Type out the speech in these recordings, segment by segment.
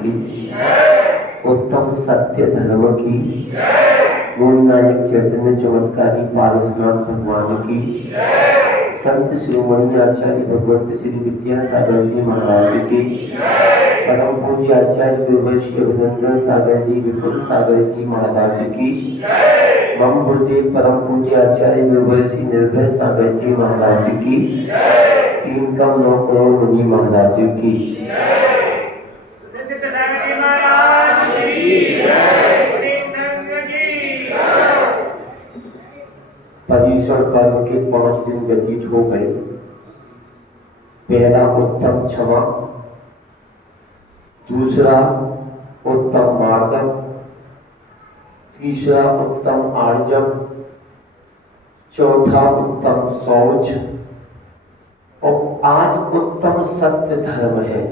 की, उत्तम सत्य धर्म की, मूल नायक चैतन्य चमत्कारी पारसनाथ भगवान की, संत शिरोमणि आचार्य भगवत श्री विद्यासागर जी महाराज की, परम पूज्य आचार्य गुरुवंशी अभिनंदन सागर जी विपुल सागर जी महाराज की, मम गुरुदेव परम पूज्य आचार्य गुरुवंशी निर्भय सागर जी महाराज की, 3 कम 9 करोड़ मुनि महाराज की, पर्युषण पर्व के 5 दिन व्यतीत हो गए। पहला उत्तम क्षमा, दूसरा उत्तम मार्दव, तीसरा उत्तम आर्जव, चौथा उत्तम शौच और आज उत्तम सत्य धर्म है।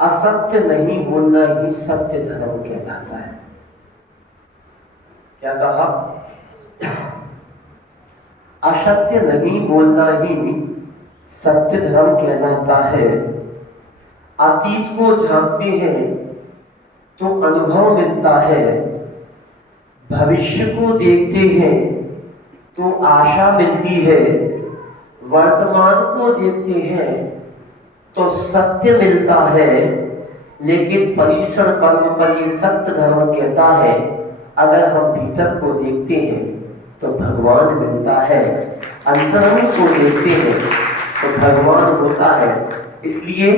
असत्य नहीं बोलना ही सत्य धर्म कहलाता है। क्या कहा? असत्य नहीं बोलना ही सत्य धर्म कहलाता है। अतीत को जानते हैं तो अनुभव मिलता है, भविष्य को देखते हैं तो आशा मिलती है, वर्तमान को देखते हैं तो सत्य मिलता है। लेकिन पर्युषण पर्व पर ये सत्य धर्म कहता है, अगर हम भीतर को देखते हैं तो भगवान मिलता है, अंतरंग को देखते हैं तो भगवान होता है। इसलिए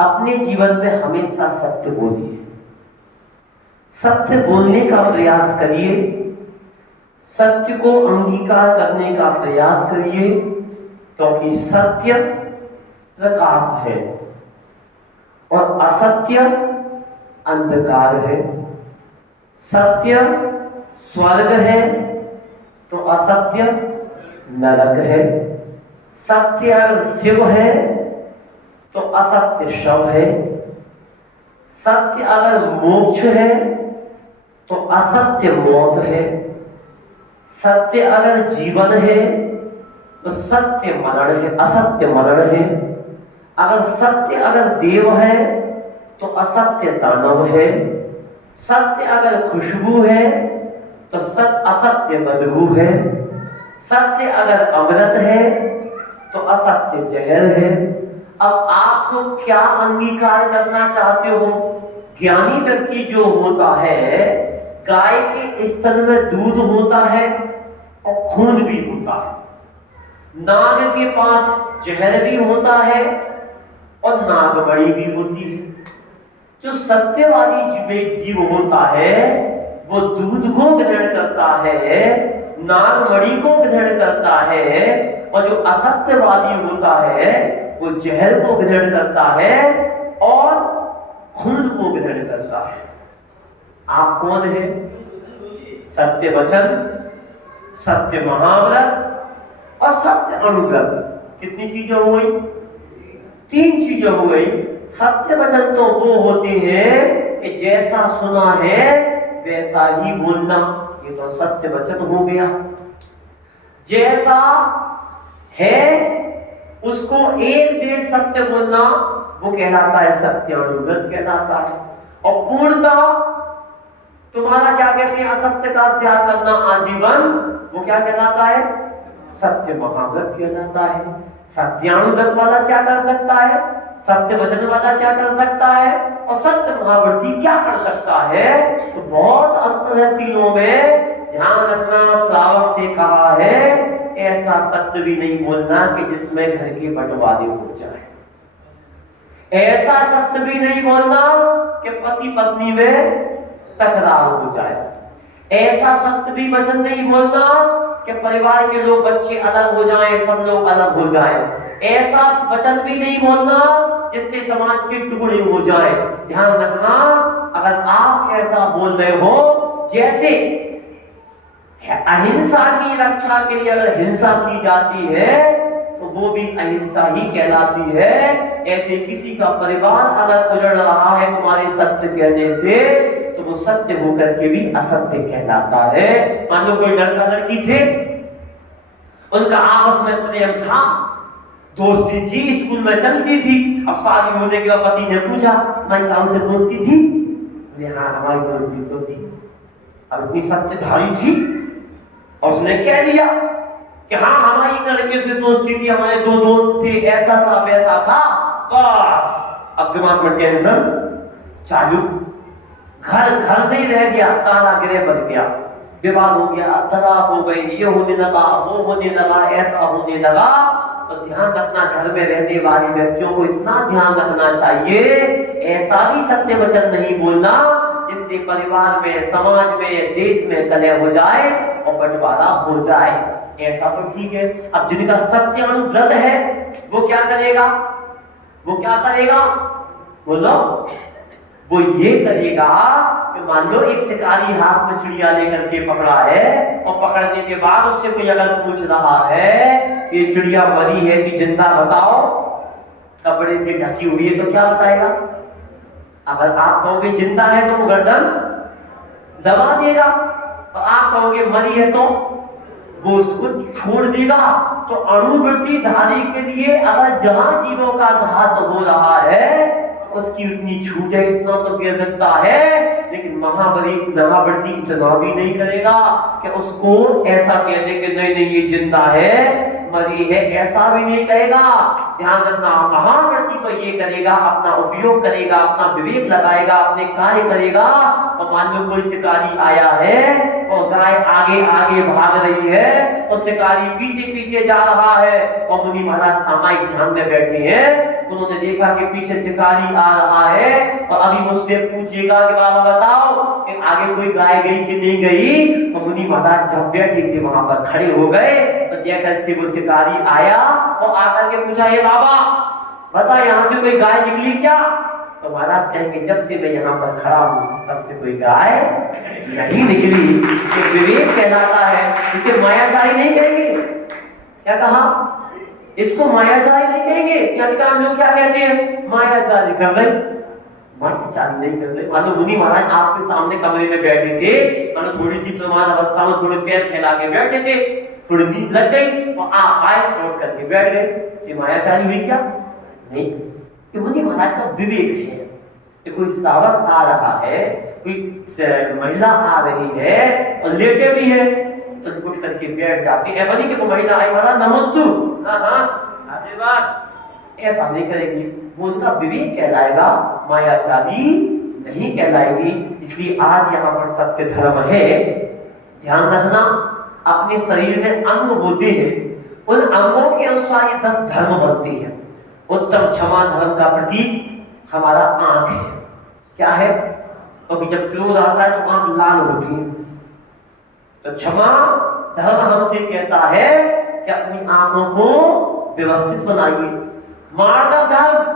अपने जीवन में हमेशा सत्य बोलिए, सत्य बोलने का प्रयास करिए, सत्य को अंगीकार करने का प्रयास करिए, क्योंकि सत्य प्रकाश है और असत्य अंधकार है। सत्य स्वर्ग है तो असत्य नरक है। सत्य अगर शिव है तो असत्य शव है। सत्य अगर मोक्ष है तो असत्य मौत है। सत्य अगर जीवन है तो सत्य मरण है, असत्य मरण है। अगर सत्य अगर देव है तो असत्य दानव है। सत्य अगर खुशबू है तो असत्य बदबू है। सत्य अगर अमृत है तो असत्य जहर है। अब आपको क्या अंगीकार करना चाहते हो? ज्ञानी व्यक्ति जो होता है, गाय के स्तन में दूध होता है और खून भी होता है। नाग के पास जहर भी होता है और नागमणि भी होती है। जो सत्यवादी जीव होता है वो दूध को ग्रहण करता है, नागमणि को ग्रहण करता है, और जो असत्यवादी होता है वो जहर को ग्रहण करता है और खून को ग्रहण करता है। आप कौन है? सत्य वचन, सत्य महाव्रत और सत्य अनुव्रत। कितनी चीजें हो गई? 3 चीजें हो गई। सत्य वचन तो वो होते हैं कि जैसा सुना है वैसा ही बोलना, ये तो सत्य वचन हो गया। जैसा है उसको 1 सत्य बोलना, वो कहलाता है सत्य अनुव्रत कहलाता है। और पूर्णता तुम्हारा क्या कहते हैं? असत्य का त्याग करना आजीवन, वो क्या कहलाता है? सत्य महाव्रत कहलाता है। सत्यानुव्रत वाला क्या कर सकता है? सत्य वचन वाला क्या कर सकता है? और सत्य महाव्रती क्या कर सकता है? तो बहुत अंतर है तीनों में। ध्यान रखना, श्रावक से कहा है ऐसा सत्य भी नहीं बोलना कि जिसमें घर के बंटवारे हो जाए। ऐसा सत्य भी नहीं बोलना कि पति पत्नी में तकरार हो जाए। ऐसा सत्य भी वचन नहीं बोलना कि परिवार के लोग, बच्चे अलग हो जाएं, सब लोग अलग हो जाएं। ऐसा वचन भी नहीं बोलना जिससे समाज के टुकड़े हो जाए। ध्यान रखना, अगर आप ऐसा बोल रहे हो, जैसे अहिंसा की रक्षा के लिए अगर हिंसा की जाती है तो वो भी अहिंसा ही कहलाती है। ऐसे किसी का परिवार अगर उजड़ रहा है तुम्हारे सत्य कहने से, तो वो सत्य होकर के भी असत्य कहलाता है। मान लो कोई लड़का लड़की थे, उनका आपस में प्रेम था, दोस्ती थी, स्कूल में चलती थी। अब शादी होने के बाद पति ने पूछा तुम्हारी काऊ से दोस्ती थी? हाँ हमारी दोस्ती तो थी। अब इतनी सत्यधारी थी और उसने कह दिया कि हाँ हमारी लड़के से दोस्ती थी, हमारे दो दोस्त थे, ऐसा था वैसा था। बस अब दिमाग में टेंशन चालू, घर घर नहीं रह गया, काला गृह बन गया, विवाद हो गया, तलाक हो गई, ये होने लगा, वो होने लगा, ऐसा होने लगा। तो ध्यान रखना, घर में रहने वाले व्यक्तियों को इतना ध्यान रखना चाहिए, ऐसा भी सत्य वचन नहीं बोलना जिससे परिवार में, समाज में, देश में कलह हो जाए और बंटवारा हो जाए। ऐसा तो ठीक है। अब जिनका सत्यानुव्रत है वो क्या करेगा? वो क्या करेगा बोलो? वो ये करेगा कि मान लो एक शिकारी हाथ में चिड़िया लेकर के पकड़ा है और पकड़ने के बाद उससे कोई अगर पूछ रहा है कि ये चिड़िया मरी है कि जिंदा बताओ, कपड़े से ढकी हुई है, तो क्या बताएगा? अगर आप कहोगे जिंदा है तो वो गर्दन दबा देगा, और आप कहोगे मरी है तो वो उसको छोड़ देगा। तो अणुवृत्तिधारी के लिए अगर जहां जीवों का घात हो रहा है उसकी उतनी छूट है, इतना तो कह सकता है, लेकिन महावृत्ति इतना भी नहीं करेगा कि उसको ऐसा कह दे कि नहीं नहीं ये जिंदा है, मरी है, ऐसा भी नहीं कहेगा। ध्यान रखना, महावृत्ति तो ये करेगा, अपना उपयोग करेगा, अपना विवेक लगाएगा, अपने कार्य करेगा। और मान लो कोई शिकारी आया है और गाय आगे आगे भाग रही है और शिकारी पीछे पीछे जा रहा है और मुनि महाराज सामायिक ध्यान में बैठे हैं, उन्होंने देखा कि पीछे शिकारी आ रहा है और अभी मुझसे पूछेगा कि बाबा बताओ कि आगे कोई गाय गई कि नहीं गई। तो मुनि महाराज जब बैठे थे वहां पर खड़े हो गए तो जैसे से वो शिकारी आया और आकर के पूछा ये बाबा बता यहाँ से कोई गाय निकली क्या? तो महाराज कहेंगे जब से मैं यहाँ पर खड़ा हूँ तब से कोई गाय नहीं निकली। ये विवेक कहलाता है, इसे मायाचारी नहीं कहेंगे। क्या कहा? इसको मायाचारी नहीं कहेंगे। अधिकार लोग क्या कहते हैं? मायाचारी कर रहे, मायाचारी नहीं कर रहे। मान लो मुनि महाराज आपके सामने कमरे में बैठे थे, मान लो थोड़ी सी प्रमाद अवस्था में थोड़े पैर फैला के बैठे थे, थोड़ी नींद लग गई और आप आए उठ करके बैठ गए, ये मायाचारी हुई क्या? नहीं। ये मुनि महाराज का विवेक है कि कोई सावक आ रहा है, कोई महिला आ रही है और लेटे भी है तो उठ करके बैठ जाते हैं। ऐसा नहीं कि वो महिला आई महाराज नमस्तु, हाँ हाँ आशीर्वाद, ऐसा नहीं करेंगे। वो उनका विवेक कहलाएगा, मायाचारी नहीं कहलाएगी। इसलिए आज यहाँ पर सत्य धर्म है। ध्यान रखना, अपने शरीर में अंग होते हैं, उन अंगों के अनुसार ये 10 धर्म बनते हैं। उत्तम क्षमा धर्म का प्रतीक हमारा आंख है। क्या है? क्योंकि जब क्रोध आता है तो आंख लाल होती है, तो क्षमा धर्म हमसे कहता है कि अपनी आंखों को व्यवस्थित बनाइए। मार्दव धर्म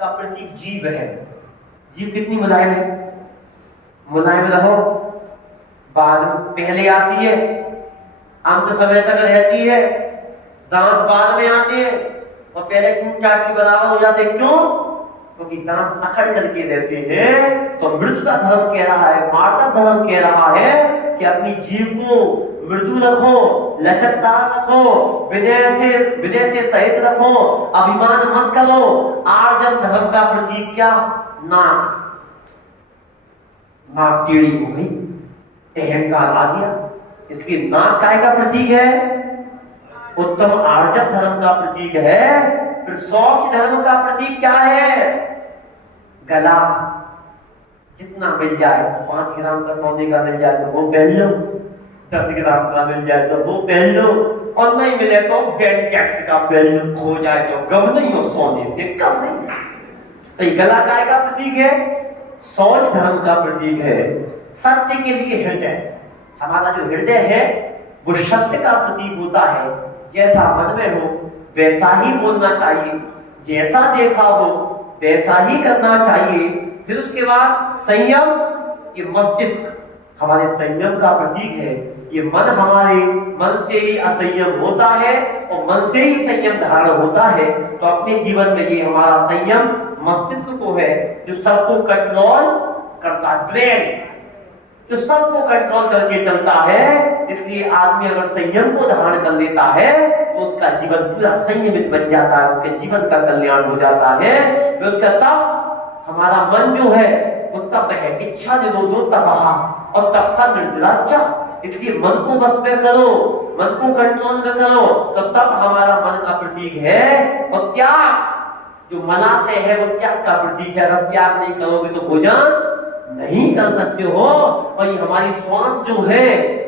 का प्रतीक जीभ है। जीभ कितनी मुलायम है? मुलायम रहो, बाद पहले आती है, अंत समय तक रहती है, दांत बाद में आते हैं और पहले चाट की बराबर हो जाते। क्यों? क्योंकि दांत अकड़ करके रहते हैं। तो मृदुता धर्म कह रहा है, मार्दव धर्म कह रहा है कि अपनी जीभ को मृदु रखो, लचकदार रखो, विनय से सहित रखो, अभिमान मत करो। आर्जव धर्म का प्रतीक क्या? नाक। नाक टेढ़ी हो गई, अहंकार आ गया, इसलिए नाक काय का प्रतीक है? उत्तम आर्जव धर्म का प्रतीक है। फिर शौच धर्म का प्रतीक क्या है? गला। जितना मिल जाए, 5 ग्राम का सोने का मिल जाए तो वो पहन लो, 10 ग्राम का मिल जाए तो वो पहन लो, और नहीं मिले तो बैंक टैक्स का पहन लो, खो जाए तो गम नहीं हो, सोने से कम नहीं। तो ये गला काय का प्रतीक है? शौच धर्म का प्रतीक है। सत्य के लिए हृदय, हमारा जो हृदय है वो सत्य का प्रतीक होता है। जैसा मन में हो वैसा ही बोलना चाहिए, जैसा देखा हो वैसा ही करना चाहिए। फिर उसके बाद संयम, ये मस्तिष्क हमारे संयम का प्रतीक है। ये मन हमारे मन से ही असंयम होता है और मन से ही संयम धारण होता है। तो अपने जीवन में ये हमारा संयम मस्तिष्क को है जो सबको कंट्रोल करता है, ब्रेन जो सबको कंट्रोल करके चलता है। इसलिए आदमी अगर संयम को धारण कर लेता है तो उसका जीवन पूरा संयमित बन जाता है, उसके जीवन का कल्याण हो जाता है। तो उसका तप, हमारा मन जो है वो तप है, इच्छा निरोधो तपहा, और तपसा निर्जराचा। इसलिए मन को बस में करो, मन को कंट्रोल में करो, तो तप हमारा मन का प्रतीक है। और त्याग जो मना से है वो त्याग का प्रतीक है। अगर त्याग नहीं करोगे तो भोजन नहीं कर सकते हो। और ये हमारी श्वास जो है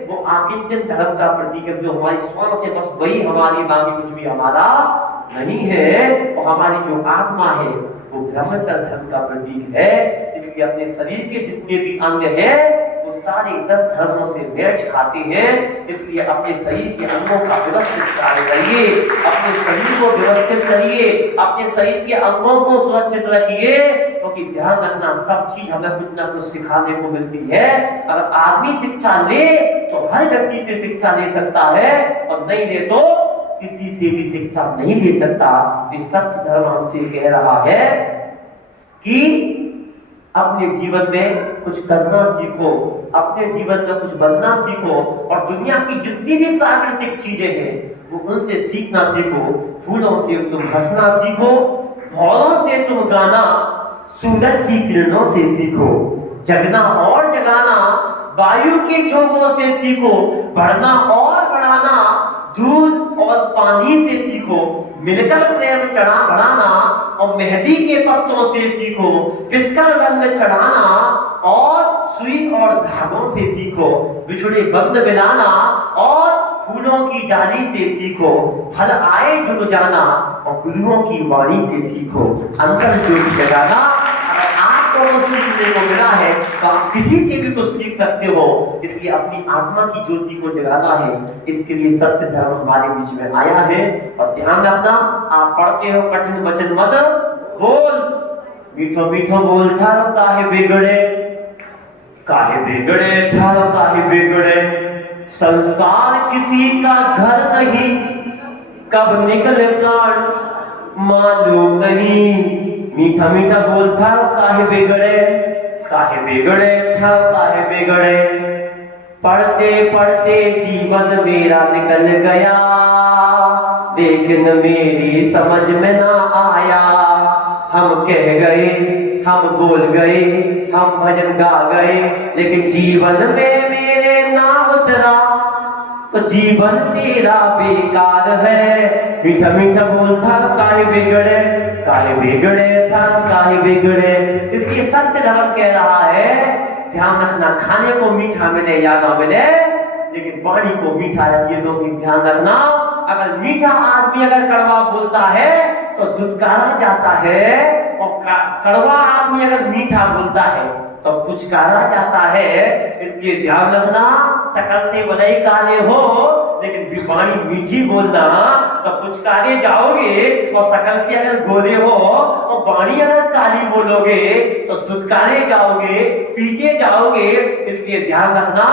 वो आकिंचन धर्म का प्रतीक है। जो हमारी श्वास है बस वही हमारी, बाकी कुछ भी हमारा नहीं है। और हमारी जो आत्मा है वो ब्रह्मचर्य धर्म का प्रतीक है। इसलिए अपने शरीर के जितने भी अंग हैं वो सारे 10 धर्मों से मैच खाते हैं। इसलिए अपने शरीर के अंगों का व्यवस्थित कार्य करिए, अपने शरीर को व्यवस्थित करिए, अपने शरीर के अंगों को सुरक्षित रखिए। क्योंकि ध्यान रखना, सब चीज हमें कुछ ना कुछ सिखाने को मिलती है। अगर आदमी शिक्षा ले तो हर व्यक्ति से शिक्षा ले सकता है, और नहीं ले तो किसी से भी शिक्षा नहीं ले सकता। ये सत्य धर्म हमसे कह रहा है कि अपने जीवन में कुछ करना सीखो, अपने जीवन में कुछ बनना सीखो, और दुनिया की जितनी भी प्राकृतिक चीजें हैं वो उनसे सीखना सीखो। फूलों से तुम हंसना सीखो, भौरों से तुम गाना, सूरज की किरणों से सीखो, जगना और जगाना वायु के झोंकों से सीखो, बढ़ना और बढ़ाना दूध और पानी से सीखो, मिलकर प्रेम चढ़ा बढ़ाना और मेहंदी के पत्तों से सीखो, पिसकर रंग चढ़ाना और सुई और धागों से सीखो, बिछुड़े बंद मिलाना और फूलों की डाली से सीखो, फल आए झुक जाना और गुरुओं की वाणी से सीखो, अंतर ज्योति जगाना। अगर आपको सीखने को मिला है तो आप किसी से भी कुछ सीख सकते हो। इसलिए अपनी आत्मा की ज्योति को जगाना है, इसके लिए सत्य धर्म हमारे बीच में आया है। और ध्यान रखना, आप पढ़ते हो कठिन वचन मत बोल, मीठो मीठो बोल था काहे बिगड़े, काहे बिगड़े था काहे बिगड़े, संसार किसी का घर नहीं, कब निकले प्राण मालूम नहीं। मीठा मीठा बोल था काहे बिगड़े, काहे बिगड़े था काहे बिगड़े, पढ़ते पढ़ते जीवन मेरा निकल गया, लेकिन मेरी समझ में ना आया। हम कह गए, हम बोल गए, हम भजन गा गए, लेकिन जीवन में मेरे ना उतरा, तो जीवन तेरा बेकार है। मीठा मीठा बोल था काहे बिगड़े, काहे बिगड़े था काहे बिगड़े। इसलिए सत्य धर्म कह रहा है, ध्यान रखना, खाने को मीठा मिले या ना मिले, लेकिन वाणी को मीठा रखिए। तो ध्यान रखना, अगर मीठा आदमी अगर कड़वा बोलता है तो दुत्कारा जाता है, और कड़वा आदमी अगर मीठा बोलता है तो पुचकारा जाता है। इसलिए ध्यान रखना, सकल से बधाई काले हो, लेकिन वाणी मीठी बोलना तो पुचकारे जाओगे, और सकल से अगर गोरे हो और वाणी अगर काली बोलोगे तो दुत्कारे जाओगे, पीटे जाओगे। इसलिए ध्यान रखना,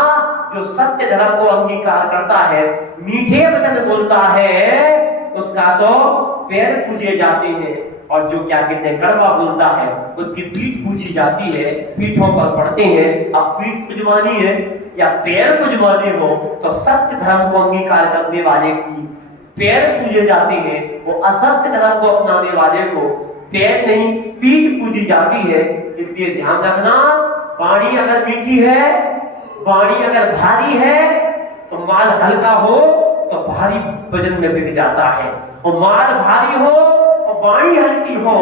जो सत्य धर्म को अंगीकार करता है, मीठे वचन बोलता है, उसका तो पैर पूजे जाते हैं, और जो क्या कहते हैं कड़वा बोलता है उसकी पीठ पूजी जाती है, पीठों पर पड़ते हैं। अब पीठ पुजवानी है या पैर पुजवाने हो तो सत्य धर्म को अंगीकार करने वाले की पैर पूजे जाते हैं, वो असत्य धर्म को अपनाने वाले को पैर नहीं पीठ पूजी जाती है। इसलिए ध्यान रखना, वाणी अगर मीठी है, वाणी अगर भारी है तो माल हल्का हो तो भारी वजन में बिक जाता है, और माल भारी हो और वाणी हल्की हो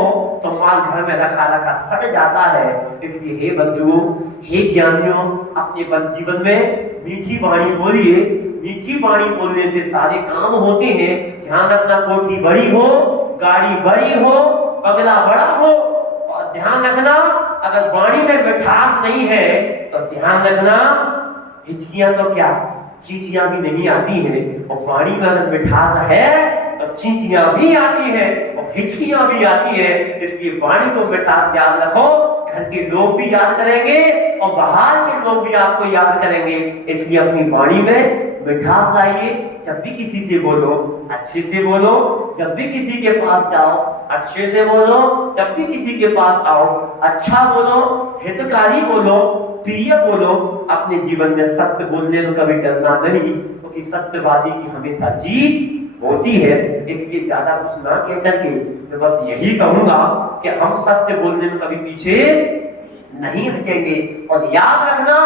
तो माल घर में रखा रखा सड़ जाता है। इसलिए हे बंधुओं, हे ज्ञानियों, अपने जीवन में मीठी वाणी बोलिए। मीठी वाणी बोलने से सारे काम होते हैं। ध्यान रखना, कोठी बड़ी हो, गाड़ी बड़ी हो, बंगला बड़ा हो, और ध्यान रखना अगर वाणी में मिठास नहीं है तो ध्यान रखना हिचकियां तो क्या चींटियां भी नहीं आती हैं, और वाणी में अगर मिठास है तो चींटियां भी आती है और हिचकियां भी आती है। इसलिए वाणी को मिठास याद रखो, घर के लोग भी याद करेंगे और बाहर के लोग भी आपको याद करेंगे। इसलिए अपनी वाणी में मिठास लाइए। जब भी किसी से बोलो अच्छे से बोलो, जब भी किसी के पास जाओ अच्छे से बोलो, जब भी किसी के पास आओ अच्छा बोलो, हितकारी बोलो, प्रिय बोलो, अपने जीवन में सत्य बोलने में कभी डरना नहीं, क्योंकि सत्यवादी की हमेशा जीत होती है। इसलिए ज्यादा कुछ ना कह करके मैं बस यही कहूंगा कि हम सत्य बोलने में कभी पीछे नहीं हटेंगे। और याद रखना,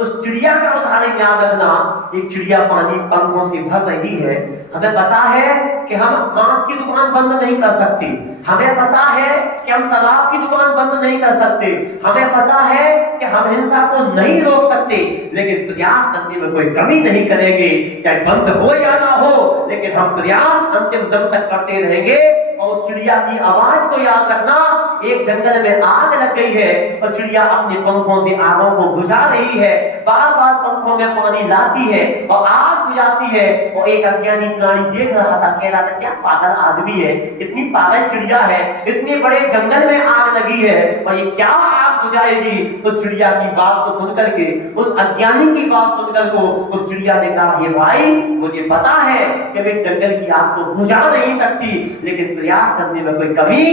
उस चिड़िया का उदाहरण याद रखना। एक चिड़िया पानी पंखों से भर रही है, हमें पता है कि हम मांस की दुकान बंद नहीं कर सकते, हमें पता है कि हम शराब की दुकान बंद नहीं कर सकते, हमें पता है कि हम हिंसा को नहीं रोक सकते, लेकिन प्रयास करने में कोई कमी नहीं करेंगे। चाहे बंद हो या ना हो, लेकिन हम प्रयास अंतिम दम तक करते रहेंगे। और उस चिड़िया की आवाज को याद रखना। एक जंगल में आग लग गई है और चिड़िया अपने पंखों से आगों को बुझा रही है, बार बार पंखों में पानी लाती है और आग बुझाती है। और एक अज्ञानी प्राणी देख रहा था, कह रहा था क्या पागल आदमी है, इतनी पागल चिड़िया है, इतने बड़े जंगल में आग लगी है और ये क्या आग बुझाएगी। उस चिड़िया की बात को सुनकर के, उस अज्ञानी की बात सुनकर को उस चिड़िया ने कहा, हे भाई मुझे पता है कि मैं इस जंगल की आग को बुझा नहीं सकती, लेकिन प्रयास करने में कोई कमी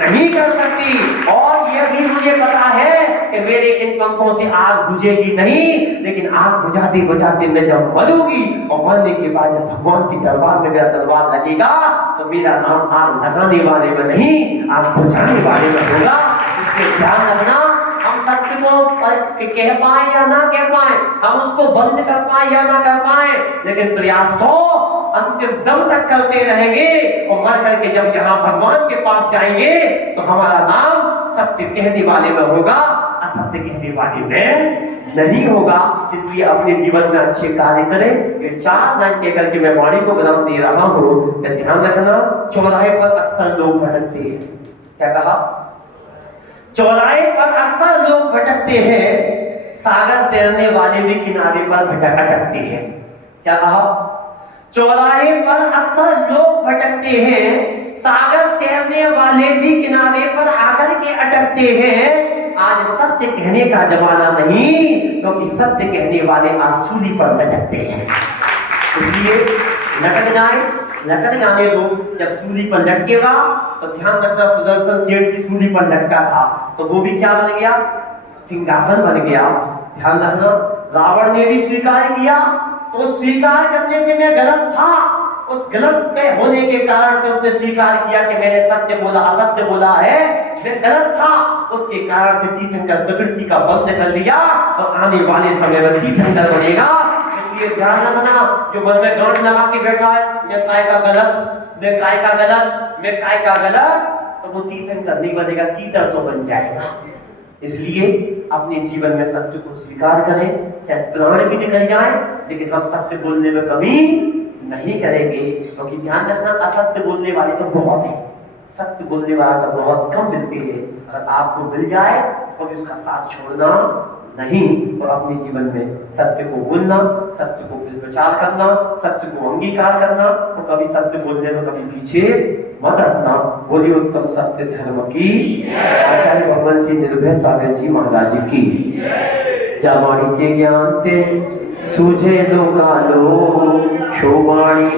नहीं कर सकती। और यह भी मुझे पता है कि मेरे इन पंखों से आग बुझेगी नहीं, लेकिन आग बुझाते बुझाते मैं जब मरूंगी और मरने के बाद जब भगवान की दरबार में मेरा तलवार लगेगा तो मेरा नाम आग लगाने वाले में नहीं, आग बुझाने वाले में होगा। इसलिए ध्यान रखना, हम सत्य को कह पाए या ना कह पाए, हम उसको बंद कर पाए या ना कर पाए, लेकिन प्रयास तो अंतिम दम तक करते रहेंगे। और मर करके जब यहाँ भगवान के पास जाएंगे तो हमारा नाम सत्य कहने वाले में होगा, असत्य कहने वाले में नहीं होगा। इसलिए अपने जीवन में अच्छे कार्य करें। ये 4 लाइन कह करके मैं वाणी को विराम दे रहा हूँ। ध्यान रखना, चौराहे पर अक्सर लोग भटकते हैं। क्या कहा? चौराहे पर अक्सर लोग भटकते हैं, सागर तैरने वाले भी किनारे पर अटकते हैं। क्या कहा? चौराहे पर अक्सर लोग भटकते हैं, सागर तैरने वाले भी किनारे पर आकर के अटकते हैं। आज सत्य कहने का जमाना नहीं, क्योंकि सत्य कहने वाले आज सूली पर लटकते हैं। इसलिए लटक जाने दो। जब सूली पर लटकेगा तो ध्यान रखना, सुदर्शन सेठ की सूली पर लटका था तो वो भी क्या बन गया? सिंहासन बन गया। ध्यान रखना, रावण ने भी स्वीकार किया, तो स्वीकार करने से मैं गलत था, उस गलत के होने के कारण से उसने स्वीकार किया कि मैंने सत्य बोला, असत्य बोला है, मैं गलत था। उसके कारण से तीर्थंकर प्रकृति का बंद कर लिया और आने वाले समय में तीर्थंकर बनेगा। इसलिए ध्यान रखना, जो मन में गांठ लगा के बैठा है, मैं काय का गलत, मैं काय का गलत, मैं काय का गलत, तो वो तीर्थंकर नहीं बनेगा, तीतर तो बन जाएगा। इसलिए अपने जीवन में सत्य को स्वीकार करें, चाहे प्राण भी निकल जाए, लेकिन हम सत्य बोलने में कमी नहीं करेंगे। क्योंकि ध्यान रखना, असत्य बोलने वाले तो बहुत है, सत्य बोलने वाला तो बहुत कम मिलते हैं। अगर आपको मिल जाए तो भी उसका साथ छोड़ना नहीं, और अपने जीवन में सत्य को बोलना, सत्य को प्रचार करना, सत्य को अंगीकार करना, और कभी सत्य बोलने में कभी पीछे मत रखना। बोलिए उत्तम सत्य धर्म की, आचार्य भगवान श्री निर्भय सागर जी महाराज की। जावाणी के ज्ञान ते सूझे लो कालो, शोवाणी